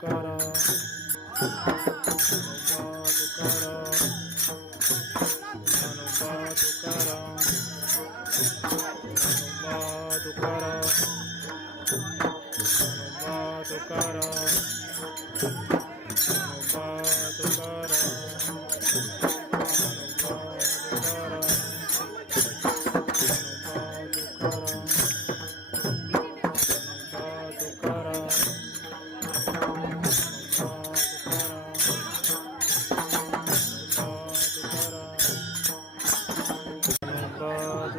cara. Não cara. Tucará, Tucará, Tucará.